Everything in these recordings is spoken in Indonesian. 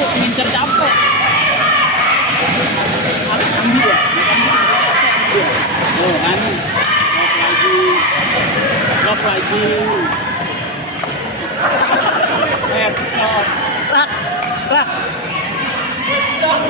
dulu ngincer capek. Ambil ya. Oh kan. Drop lagi. Stop. Rak. Rak. Stop.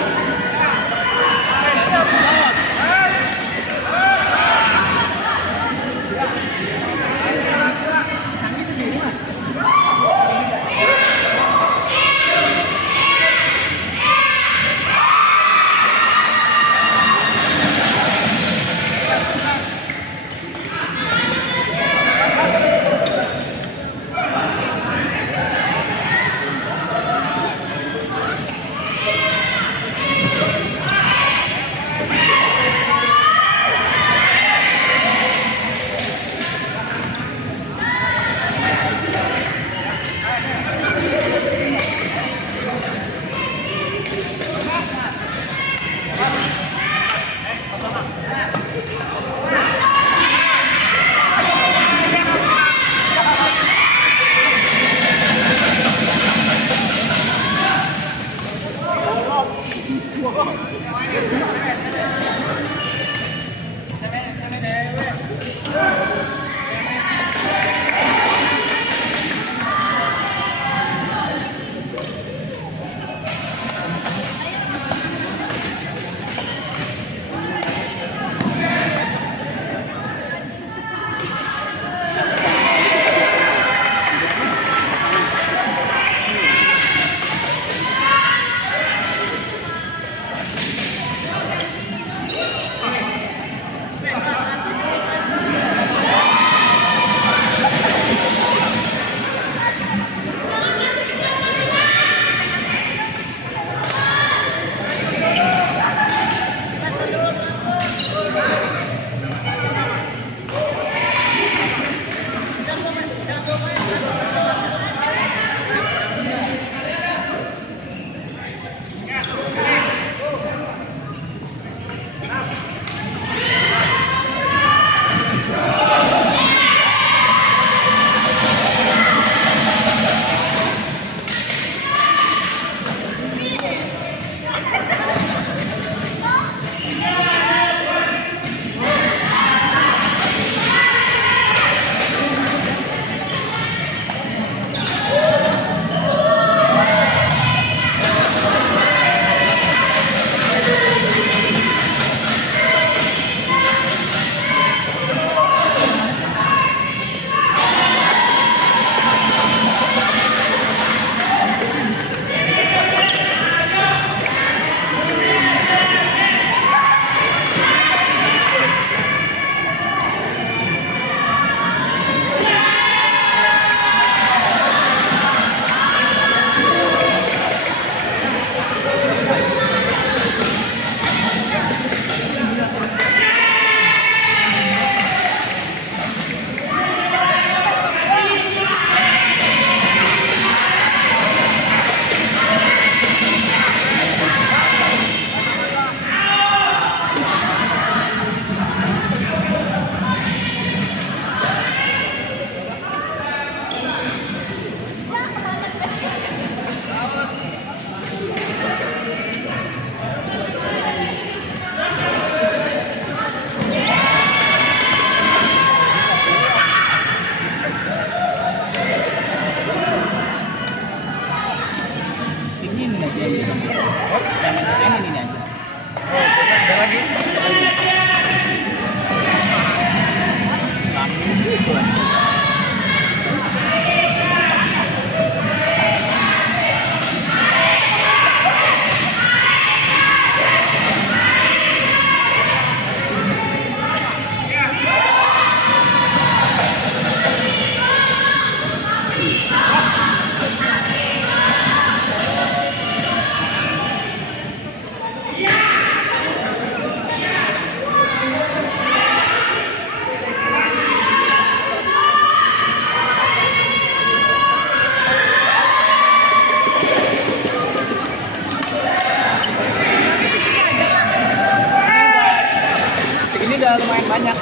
udah lumayan banyak.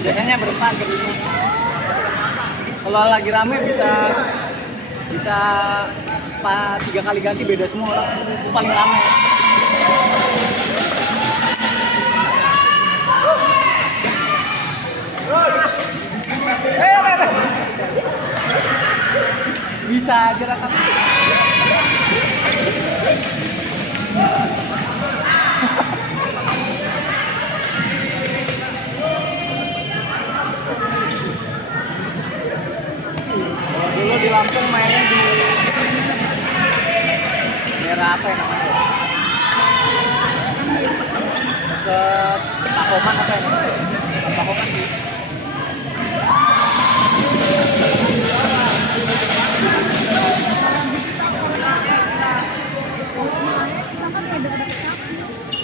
Biasanya berempat ke sini. Kalau lagi rame bisa Pas 3 kali ganti beda semua orang. Itu paling rame. Bisa aja rata. Dulu di Lampung mainnya di daerah apa ya namanya? Ke Pakoman apa ya namanya? Pakoman sih.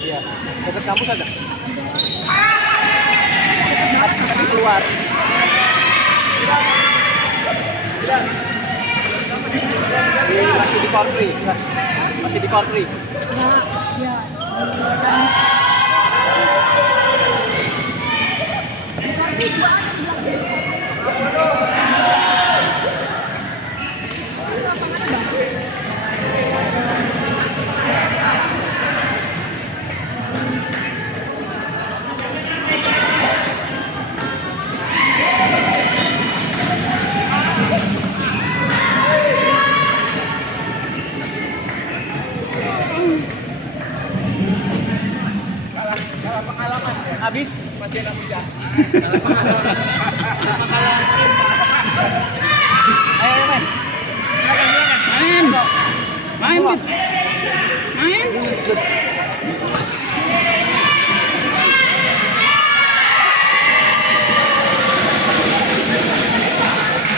Iya, dekat kampus ada. Tapi keluar. Masih di Korpri, masih di Korpri. Habis masih anak muda. Ayo main. Main. Main.